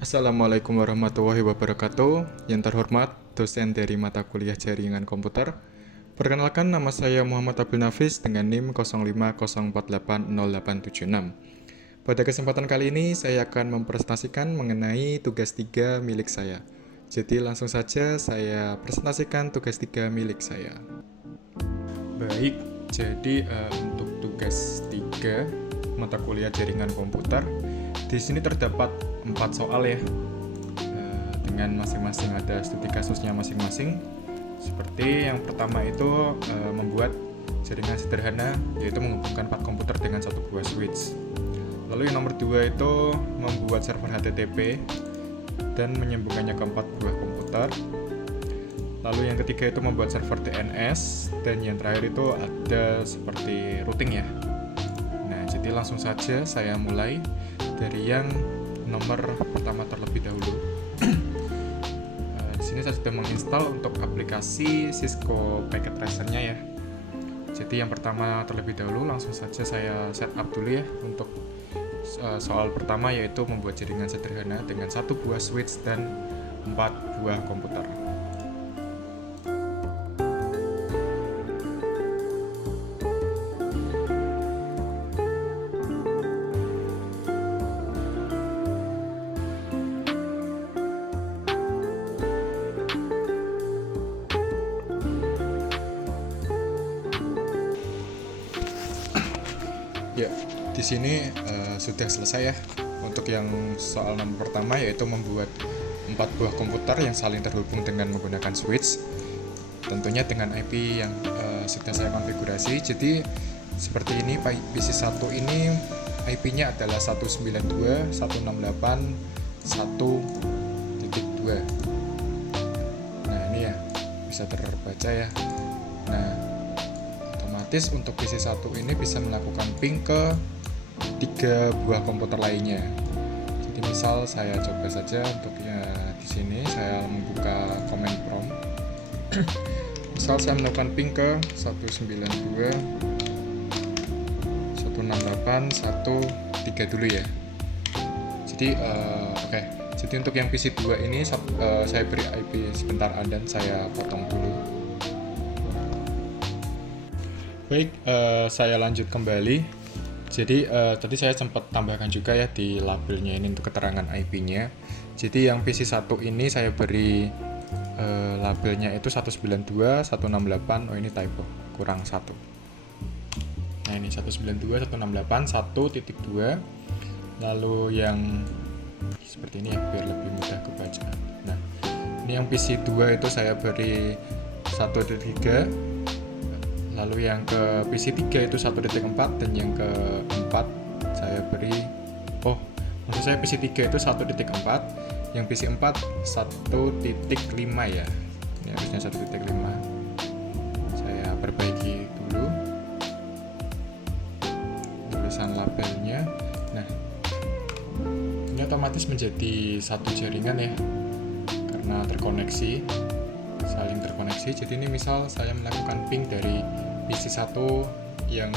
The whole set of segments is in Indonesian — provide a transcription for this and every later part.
Assalamualaikum warahmatullahi wabarakatuh. Yang terhormat, dosen dari mata kuliah jaringan komputer. Perkenalkan, nama saya Muhammad Abdul Nafis dengan NIM 0504808876. Pada kesempatan kali ini, saya akan mempresentasikan mengenai tugas 3 milik saya. Jadi langsung saja saya presentasikan tugas 3 milik saya. Baik, jadi untuk tugas 3 mata kuliah jaringan komputer, di sini terdapat 4 soal ya, dengan masing-masing ada studi kasusnya masing-masing. Seperti yang pertama itu membuat jaringan sederhana, yaitu menghubungkan 4 komputer dengan satu buah switch. Lalu yang nomor 2 itu membuat server HTTP dan menyambungkannya ke 4 buah komputer. Lalu yang ketiga itu membuat server DNS, dan yang terakhir itu ada seperti routing ya. Nah, jadi langsung saja saya mulai dari yang nomor pertama terlebih dahulu. Di sini saya sudah menginstal untuk aplikasi Cisco Packet Tracer-nya ya. Jadi yang pertama terlebih dahulu langsung saja saya setup dulu ya untuk soal pertama, yaitu membuat jaringan sederhana dengan satu buah switch dan 4 buah komputer. Ya, di sini sudah selesai ya. Untuk yang soal nomor pertama, yaitu membuat 4 buah komputer yang saling terhubung dengan menggunakan switch. Tentunya dengan IP yang sudah saya konfigurasi. Jadi seperti ini, PC1 ini IP-nya adalah 192.168.1.2. Nah, ini ya bisa terbaca ya. Nah, otomatis untuk PC1 ini bisa melakukan ping ke 3 buah komputer lainnya. Jadi misal saya coba saja untuk ya di sini saya membuka command prompt. Misal saya melakukan ping ke 192.168.1.3 dulu ya. Jadi oke. Jadi untuk yang PC2 ini saya beri IP sebentar dan saya potong dulu. Baik, saya lanjut kembali. Jadi tadi saya sempat tambahkan juga ya di labelnya ini untuk keterangan IP-nya. Jadi yang PC1 ini saya beri labelnya itu 192.168. Oh, ini typo, kurang 1. Nah, ini 192.168.1.2. Lalu yang seperti ini ya, biar lebih mudah kebaca. Nah, ini yang PC2 itu saya beri 1.3. Lalu yang ke PC3 itu 1.4, dan yang keempat saya beri maksud saya PC3 itu 1.4, yang PC4 1.5 ya. Ini harusnya 1.5. Saya perbaiki dulu tulisan labelnya. Nah, ini otomatis menjadi satu jaringan ya, karena terkoneksi, saling terkoneksi. Jadi ini misal saya melakukan ping dari PC1 yang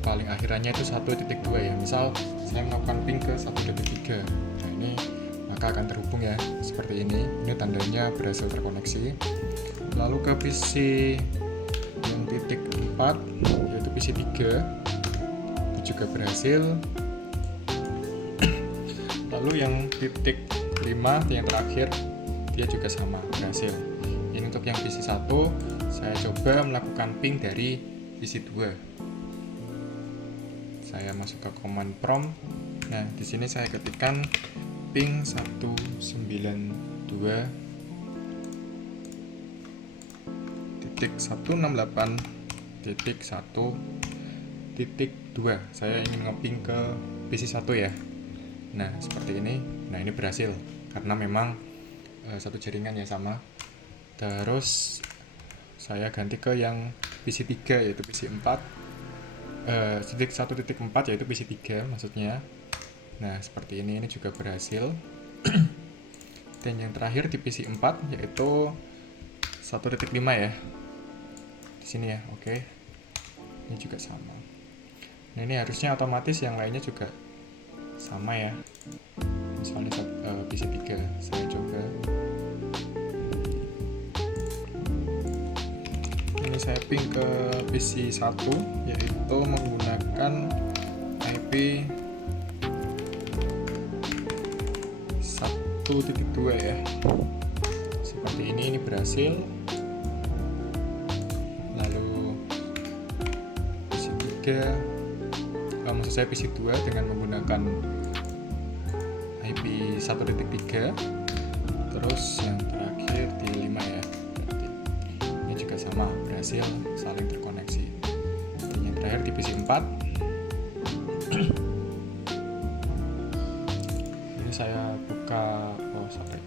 paling akhirannya itu 1.2 ya. Misal saya melakukan ping ke 1.3. Nah, ini maka akan terhubung ya seperti ini. Ini tandanya berhasil terkoneksi. Lalu ke PC yang titik 4, yaitu PC3, itu juga berhasil. Lalu yang titik 5 yang terakhir, dia juga sama, berhasil. Ini untuk yang PC1 saya coba melakukan ping dari PC2. Saya masuk ke command prompt. Nah, di sini saya ketikkan ping 192.168.1.2. Saya ingin ngeping ke PC1 ya. Nah, seperti ini. Nah, ini berhasil karena memang satu jaringan ya sama. Terus saya ganti ke yang PC3, yaitu PC4. 1.4 yaitu PC3 maksudnya. Nah, seperti ini juga berhasil. Dan yang terakhir di PC4 yaitu 1.5 ya. Di sini ya, oke. Ini juga sama. Nah, ini harusnya otomatis yang lainnya juga sama ya, misalnya PC 3 saya coba. Ini saya ping ke PC 1, yaitu menggunakan IP 1.2 ya. Seperti ini berhasil. Lalu PC 3, maksud saya PC 2 dengan menggunakan IP 1.3. Terus yang terakhir di 5 ya. Berarti ini juga sama, berhasil saling terkoneksi. Dan yang terakhir di PC 4. Ini saya buka saya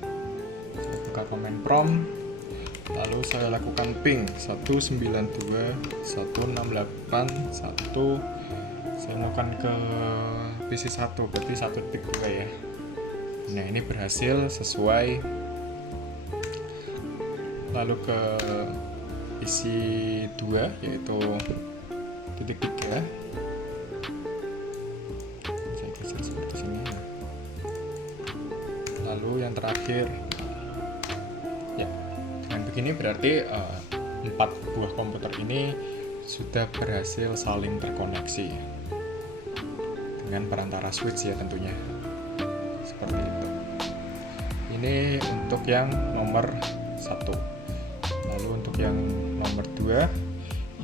buka command prompt, lalu saya lakukan ping 192.168.1. saya maukan ke PC 1, berarti 1.2 ya. Nah, ini berhasil sesuai. Lalu ke PC 2, yaitu titik 3. Saya geser seperti sini. Lalu yang terakhir ya, dengan begini berarti 4 buah komputer ini sudah berhasil saling terkoneksi dengan perantara switch ya tentunya, seperti itu. Ini untuk yang nomor 1. Lalu untuk yang nomor 2,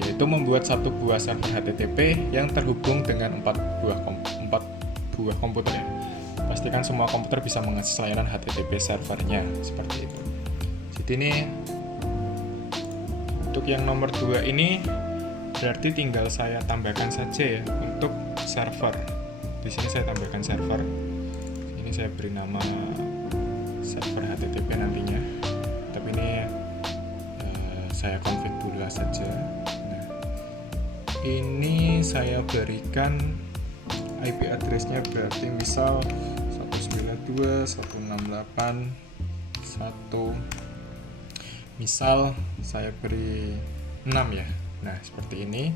yaitu membuat satu buah server HTTP yang terhubung dengan 4 buah komputer ya. Pastikan semua komputer bisa mengakses layanan HTTP servernya, seperti itu. Jadi ini untuk yang nomor 2 ini berarti tinggal saya tambahkan saja ya untuk server. Di sini saya tambahkan server. Ini saya beri nama server HTTP nantinya. Tapi ini saya config dulu saja. Nah, ini saya berikan IP address-nya berarti misal 192.168.1. Misal saya beri 6 ya. Nah, seperti ini.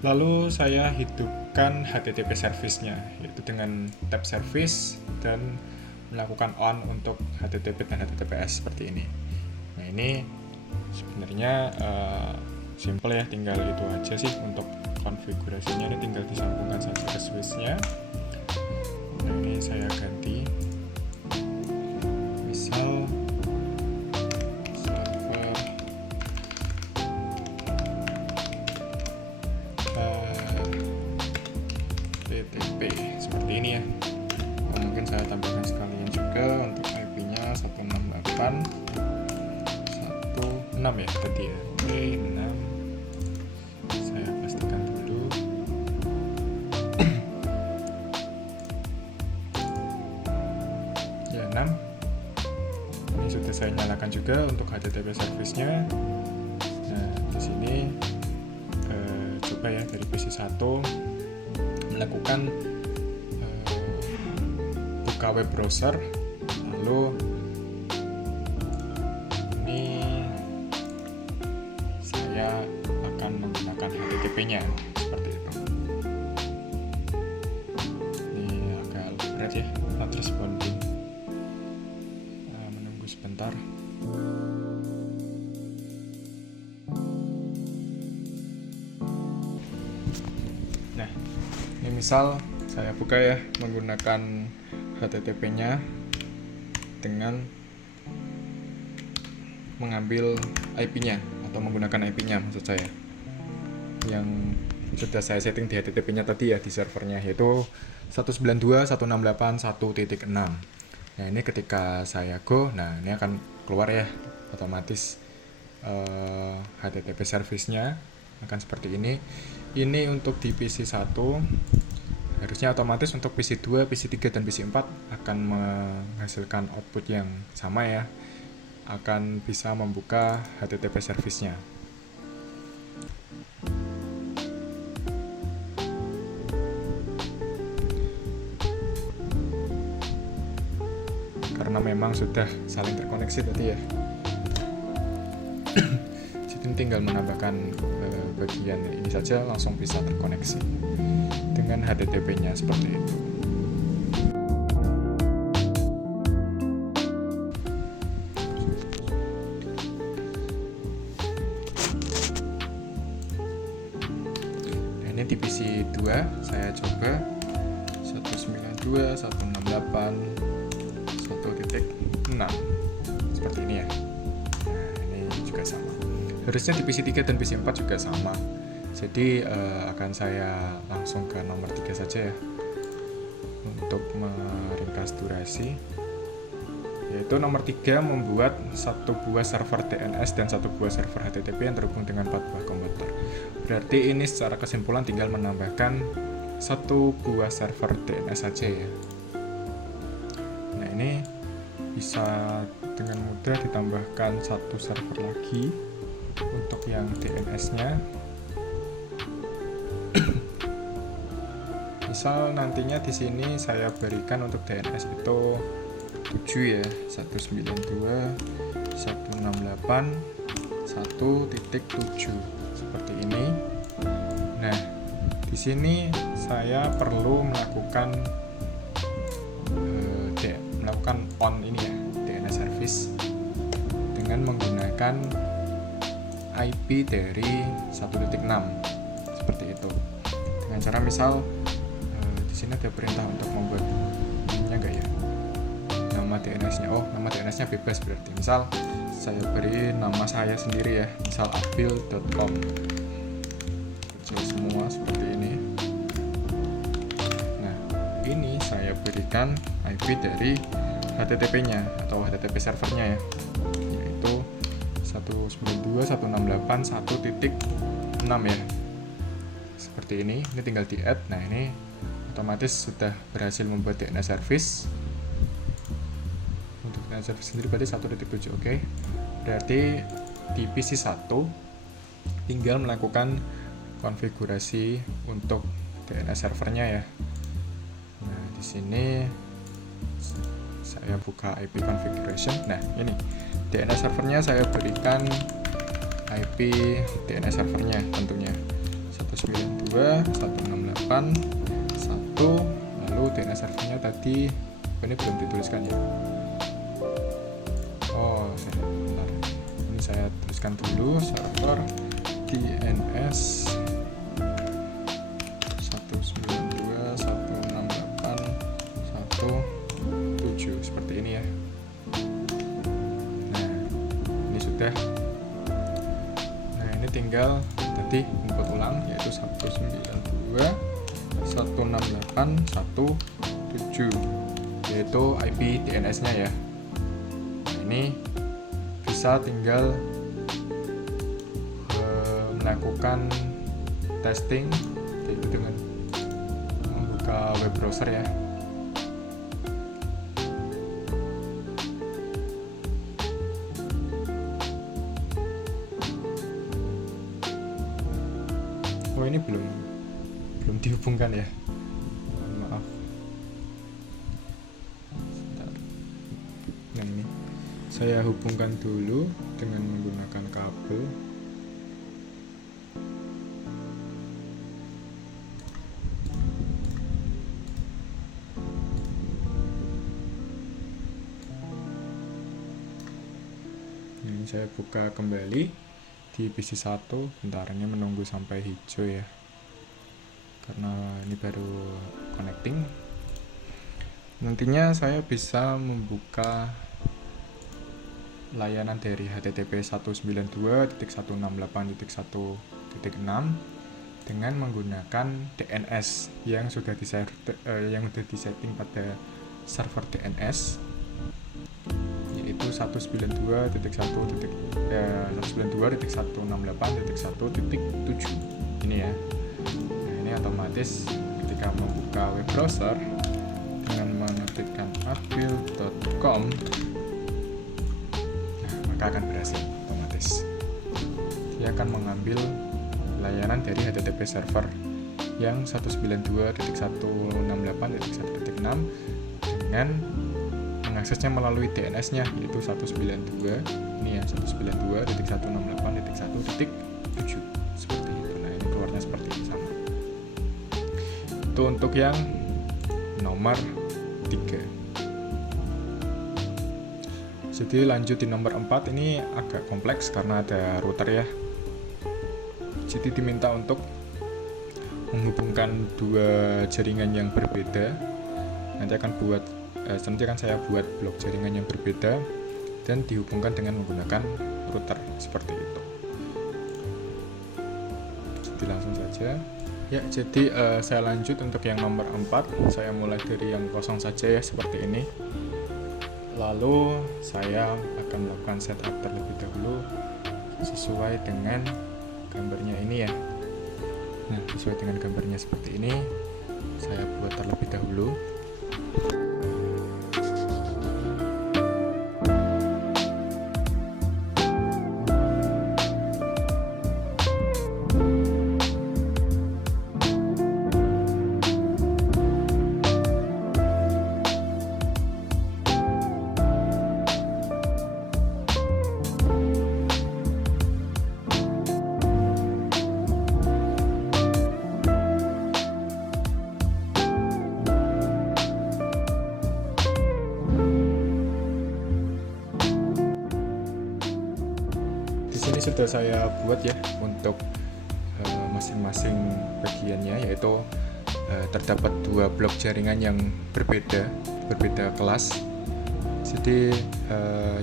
Lalu saya hidupkan HTTP service-nya, yaitu dengan tab service dan melakukan on untuk HTTP dan HTTPS seperti ini. Nah, ini sebenarnya simple ya, tinggal itu aja sih untuk konfigurasinya. Ini tinggal disambungkan saja ke switch-nya. Nah, ini saya ganti misal server HTTP seperti ini ya. Nah, mungkin saya tambahkan sekalian juga untuk IP-nya 168.1.6 ya tadi ya. Oke, 6. Saya pastikan dulu. Ya, 6. Ini sudah saya nyalakan juga untuk HTTP service-nya. Nah, di sini coba ya dari PC 1 melakukan buka web browser, lalu ini saya akan menggunakan HTTP-nya seperti itu. Ini agak berat ya, not responding. Menunggu sebentar. Nah, ini misal saya buka ya menggunakan HTTP-nya dengan mengambil IP-nya atau menggunakan IP-nya maksud saya, yang sudah saya setting di HTTP-nya tadi ya di servernya, yaitu 192.168.1.6. Nah, ini ketika saya go, nah ini akan keluar ya otomatis HTTP service-nya akan seperti ini. Ini untuk di PC 1, harusnya otomatis untuk PC 2, PC 3, dan PC 4 akan menghasilkan output yang sama ya, akan bisa membuka HTTP service-nya. Karena memang sudah saling terkoneksi tadi ya. Jadi tinggal menambahkan bagian ini saja langsung bisa terkoneksi dengan HTTP-nya seperti itu. 192.168.1.6 seperti ini ya. Nah, ini juga sama. Harusnya di PC 3 dan PC 4 juga sama. Jadi akan saya langsung ke nomor 3 saja ya, untuk meringkas durasi. Yaitu nomor 3, membuat satu buah server DNS dan satu buah server HTTP yang terhubung dengan 4 buah komputer. Berarti ini secara kesimpulan tinggal menambahkan satu buah server DNS saja ya. Nah, ini bisa dengan mudah ditambahkan satu server lagi untuk yang DNS-nya. Misal nantinya di sini saya berikan untuk DNS itu 7 ya, 192.168.1.7 seperti ini. Nah, di sini saya perlu melakukan on ini ya, DNS service dengan menggunakan IP dari 1.6 seperti itu. Dengan cara misal di sini ada perintah untuk membuat ininya enggak ya? Nama DNS-nya. Oh, nama DNS-nya bebas berarti. Misal saya beri nama saya sendiri ya, misal abil.com. Kecil semua seperti ini. Nah, ini saya berikan IP dari HTTP-nya atau HTTP servernya ya, yaitu 192.168.1.6 ya. Seperti ini tinggal di add. Nah, ini otomatis sudah berhasil membuat DNS service. Untuk DNS service sendiri berarti 1.7. Oke. Berarti di PC 1 tinggal melakukan konfigurasi untuk DNS servernya ya. Nah, di sini saya buka IP configuration. Nah, ini DNS servernya saya berikan IP DNS servernya tentunya 192.168.1. lalu DNS servernya tadi ini belum dituliskan ya. Oh, bentar. Ini saya tuliskan dulu, server DNS 192.168.1.7 seperti ini ya. Nah, ini sudah. Nah, ini tinggal tadi input ulang yaitu 192.168.1.7 yaitu IP DNS-nya ya. Nah, ini bisa tinggal melakukan testing yaitu dengan membuka web browser ya. Oh, ini belum dihubungkan ya, maaf. Sebentar. Nah, ini saya hubungkan dulu dengan menggunakan kabel. Ini saya buka kembali di PC 1. Bentar, ini menunggu sampai hijau ya, karena ini baru connecting. Nantinya saya bisa membuka layanan dari HTTP 192.168.1.6 dengan menggunakan DNS yang sudah disetting pada server DNS, yaitu 192.168.1.7 ini ya. Nah, ini otomatis ketika membuka web browser dengan mengetikkan abil.com, nah, maka akan berhasil otomatis. Dia akan mengambil layanan dari HTTP server yang 192.168.1.6 dengan mengaksesnya melalui DNS-nya yaitu 192 ini ya, 192.168.1.7 seperti itu. Nah, ini keluarnya seperti itu sama. Itu untuk yang nomor 3. Jadi lanjut di nomor 4, ini agak kompleks karena ada router ya. Jadi diminta untuk menghubungkan dua jaringan yang berbeda nanti akan saya buat blok jaringan yang berbeda dan dihubungkan dengan menggunakan router seperti itu. Jadi langsung saja. Ya, jadi saya lanjut untuk yang nomor 4. Saya mulai dari yang kosong saja ya, seperti ini. Lalu saya akan melakukan setup terlebih dahulu sesuai dengan gambarnya ini ya. Nah, sesuai dengan gambarnya seperti ini, saya buat terlebih dahulu. Di sini sudah saya buat ya untuk masing-masing bagiannya, yaitu terdapat 2 blok jaringan yang berbeda kelas. Jadi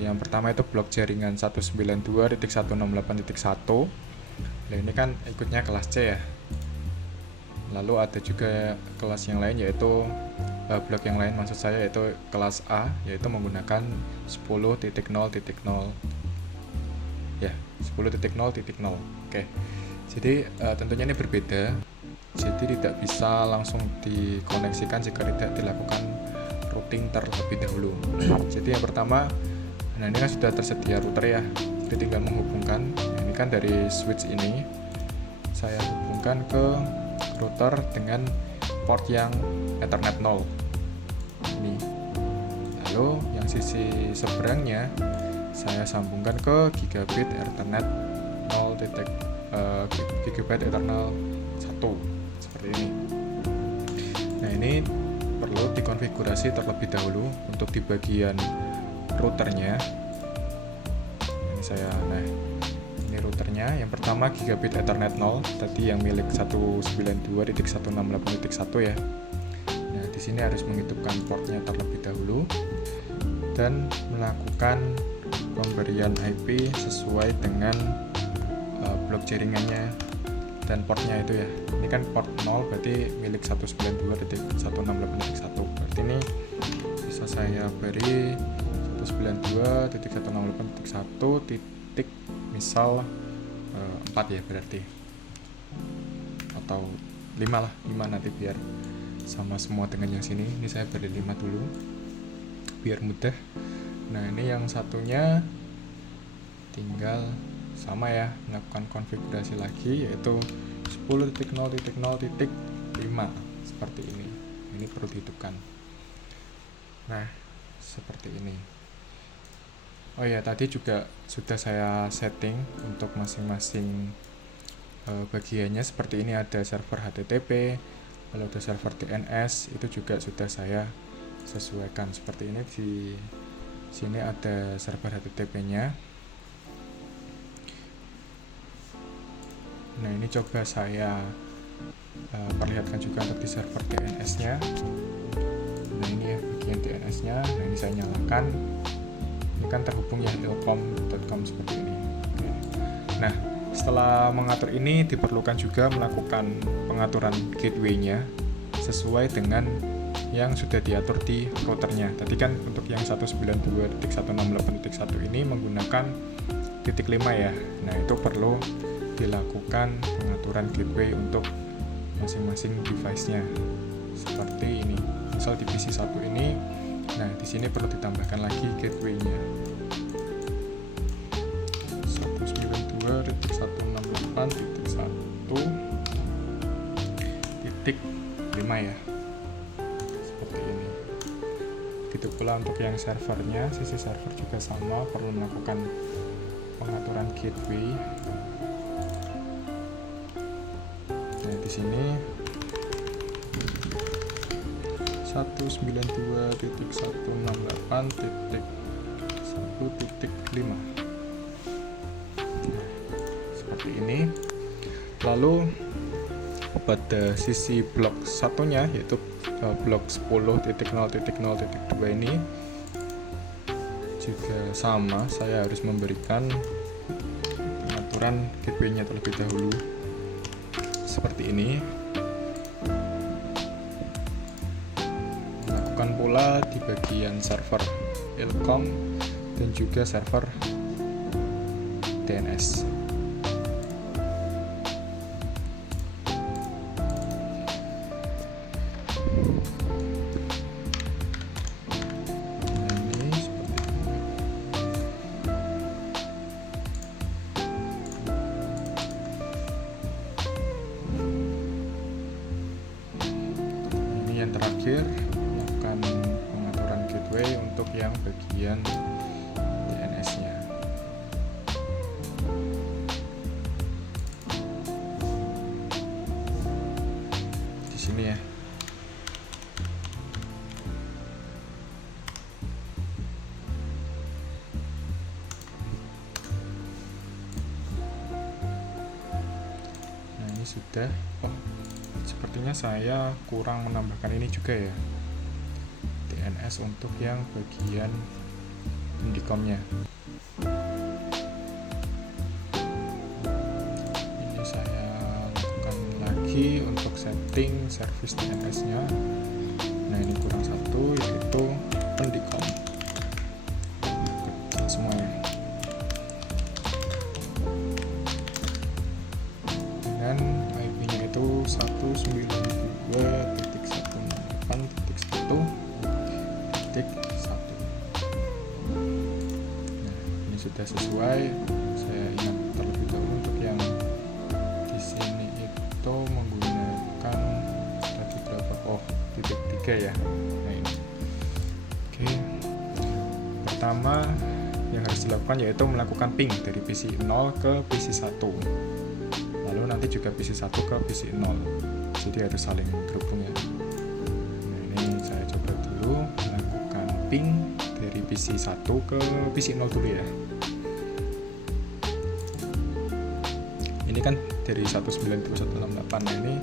yang pertama itu blok jaringan 192.168.1. Nah, ini kan ikutnya kelas C ya. Lalu ada juga kelas yang lain, yaitu blok yang lain maksud saya, yaitu kelas A, yaitu menggunakan 10.0.0 ya, 10.0.0. Oke. Jadi tentunya ini berbeda. Jadi tidak bisa langsung dikoneksikan jika tidak dilakukan routing terlebih dahulu. Jadi yang pertama, nah ini kan sudah tersedia router ya. Jadi tinggal menghubungkan. Nah, ini kan dari switch ini saya hubungkan ke router dengan port yang Ethernet 0. Ini. Lalu yang sisi seberangnya saya sambungkan ke gigabit Ethernet 0, gigabit Ethernet 1 seperti ini. Nah, ini perlu dikonfigurasi terlebih dahulu untuk di bagian routernya. Ini routernya. Yang pertama gigabit Ethernet 0, tadi yang milik 192.168.1 ya. Nah, di sini harus menghidupkan portnya terlebih dahulu dan melakukan pemberian IP sesuai dengan blok jaringannya dan portnya itu ya. Ini kan port 0 berarti milik 192.168.1. Berarti ini bisa saya beri 192.168.1 titik misal 4 ya berarti, atau 5 lah, 5 nanti biar sama semua dengan yang sini. Ini saya beri 5 dulu biar mudah. Nah, ini yang satunya tinggal sama ya, melakukan konfigurasi lagi, yaitu 10.0.0.5 seperti ini. Ini perlu dihidupkan. Nah, seperti ini. Oh ya, tadi juga sudah saya setting untuk masing-masing bagiannya seperti ini. Ada server HTTP, lalu ada server DNS, itu juga sudah saya sesuaikan seperti ini. Di sini ada server HTTP-nya. Nah, ini coba saya perlihatkan juga untuk di server DNS-nya. Nah, ini ya bagian DNS-nya. Nah, ini saya nyalakan. Ini kan terhubung ya ilkom.com seperti ini. Oke. Nah, setelah mengatur ini diperlukan juga melakukan pengaturan gateway-nya sesuai dengan yang sudah diatur di routernya. Tadi kan untuk yang 192.168.1 ini menggunakan titik 5 ya. Nah, itu perlu dilakukan pengaturan gateway untuk masing-masing device-nya. Seperti ini. Misal di PC 1 ini, nah di sini perlu ditambahkan lagi gateway-nya. 192.168.1.5 ya. Begitu pula untuk yang servernya, sisi server juga sama, perlu melakukan pengaturan gateway. Nah, di sini 192.168.1.5. Nah, seperti ini. Lalu pada sisi blok satunya, yaitu blok 10.0.0.2 ini juga sama, saya harus memberikan pengaturan gateway-nya terlebih dahulu seperti ini. Lakukan pula di bagian server Ilkom dan juga server DNS. Yang terakhir, lakukan pengaturan gateway untuk yang bagian DNS-nya. Di sini ya. Nah, ini sudah. Sepertinya saya kurang menambahkan ini juga ya, DNS untuk yang bagian Indicom-nya. Ini saya lakukan lagi untuk setting service DNS-nya. Nah, ini kurang satu, yaitu Indicom semuanya. Dan IP-nya itu 192.168.1.1. Nah, ini sudah sesuai. Saya ingat terlebih dahulu untuk yang di sini itu menggunakan tadi berapa? Titik 3 ya. Nah, ini. Oke. Pertama yang harus dilakukan yaitu melakukan ping dari PC 0 ke PC 1. Lalu nanti juga PC 1 ke PC 0, jadi harus saling terhubung ya. Nah, ini saya coba dulu melakukan ping dari PC 1 ke PC 0 dulu ya. Ini kan dari 192.168. Nah, ini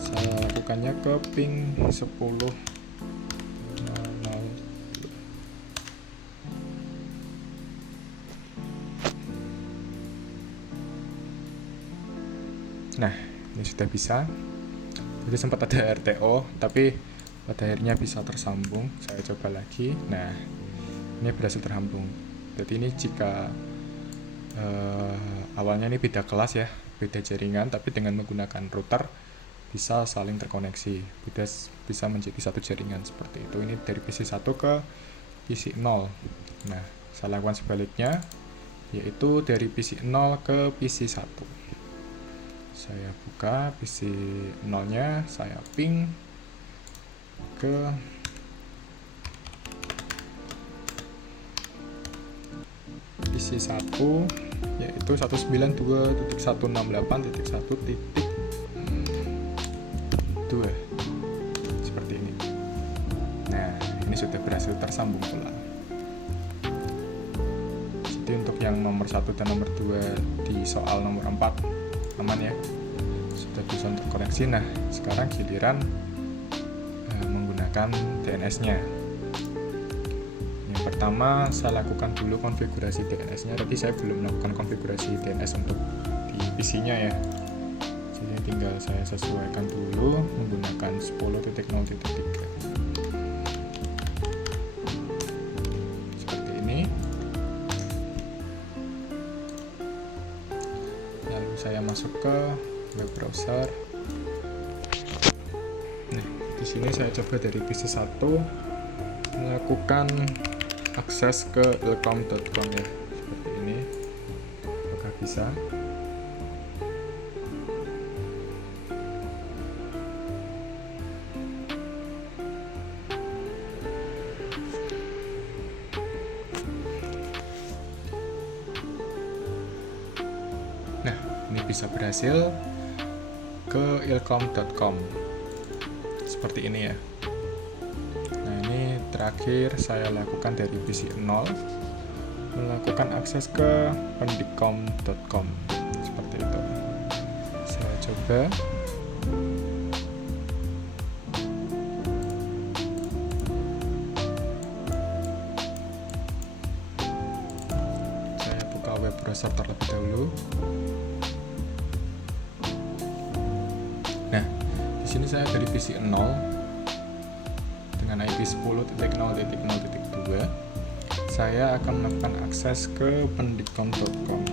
saya lakukannya ke ping 10.00. Nah, ini sudah bisa. Jadi sempat ada RTO, tapi pada akhirnya bisa tersambung. Saya coba lagi. Nah, ini berhasil terhambung. Jadi ini jika awalnya ini beda kelas ya, beda jaringan, tapi dengan menggunakan router bisa saling terkoneksi, bisa menjadi satu jaringan seperti itu. Ini dari PC 1 ke PC 0. Nah, saya lakukan sebaliknya, yaitu dari PC 0 ke PC 1. Saya buka PC 0-nya, saya ping ke PC 1, yaitu 192.168.1.2 seperti ini. Nah, ini sudah berhasil tersambung pula. Jadi untuk yang nomor 1 dan nomor 2 di soal nomor 4 aman ya, sudah bisa terkoneksi. Nah, sekarang giliran menggunakan DNS-nya. Yang pertama saya lakukan dulu konfigurasi DNS-nya. Tadi saya belum melakukan konfigurasi DNS untuk di PC-nya ya, jadi tinggal saya sesuaikan dulu menggunakan 10.0.3 seperti ini. Saya masuk ke web browser. Nah, di sini saya coba dari PC 1 melakukan akses ke ilkom.com ya, seperti ini. Apakah bisa? Nah, ini bisa berhasil ke ilkom.com seperti ini ya. Nah, ini terakhir saya lakukan dari PC 0, melakukan akses ke pendicom.com seperti itu. Saya coba. browser terlebih dahulu. Nah, di sini saya dari PC 0 dengan IP 10.0.0.2. Saya akan melakukan akses ke pendikom.com.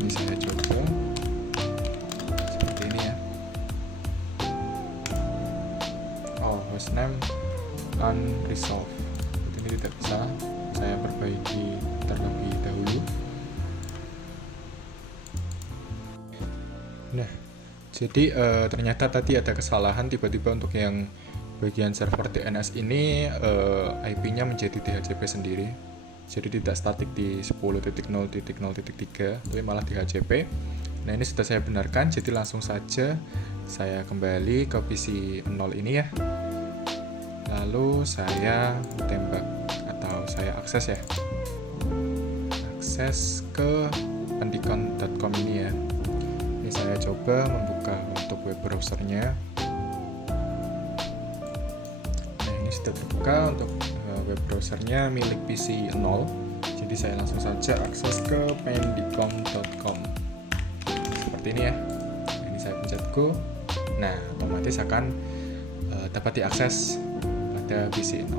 Ini saya coba seperti ini ya. Oh, hostname unresolved. Ini tidak bisa, saya perbaiki terlebih dahulu. Nah, jadi ternyata tadi ada kesalahan tiba-tiba untuk yang bagian server DNS ini IP-nya menjadi DHCP sendiri. Jadi tidak statik di 10.0.0.3 tapi malah DHCP. Nah, ini sudah saya benarkan, jadi langsung saja saya kembali ke PC 0 ini ya. Lalu saya tembak atau saya akses ya. Akses ke pendikom.com ini ya. Ini saya coba membuka untuk web browsernya. Nah, ini sudah terbuka untuk web browsernya milik PC 0. Jadi saya langsung saja akses ke pendikom.com. Seperti ini ya. Ini saya pencet go. Nah, otomatis akan dapat diakses pada PC 0.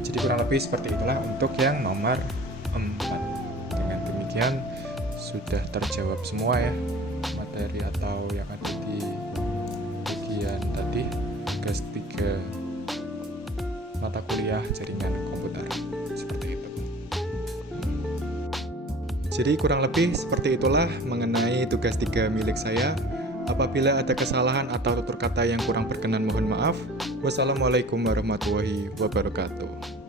Jadi kurang lebih seperti itulah untuk yang nomor 4. Dengan demikian sudah terjawab semua ya materi atau yang ada di bagian tadi tugas 3 mata kuliah jaringan komputer seperti itu. Jadi kurang lebih seperti itulah mengenai tugas 3 milik saya. Apabila ada kesalahan atau tutur kata yang kurang berkenan mohon maaf. Wassalamualaikum warahmatullahi wabarakatuh.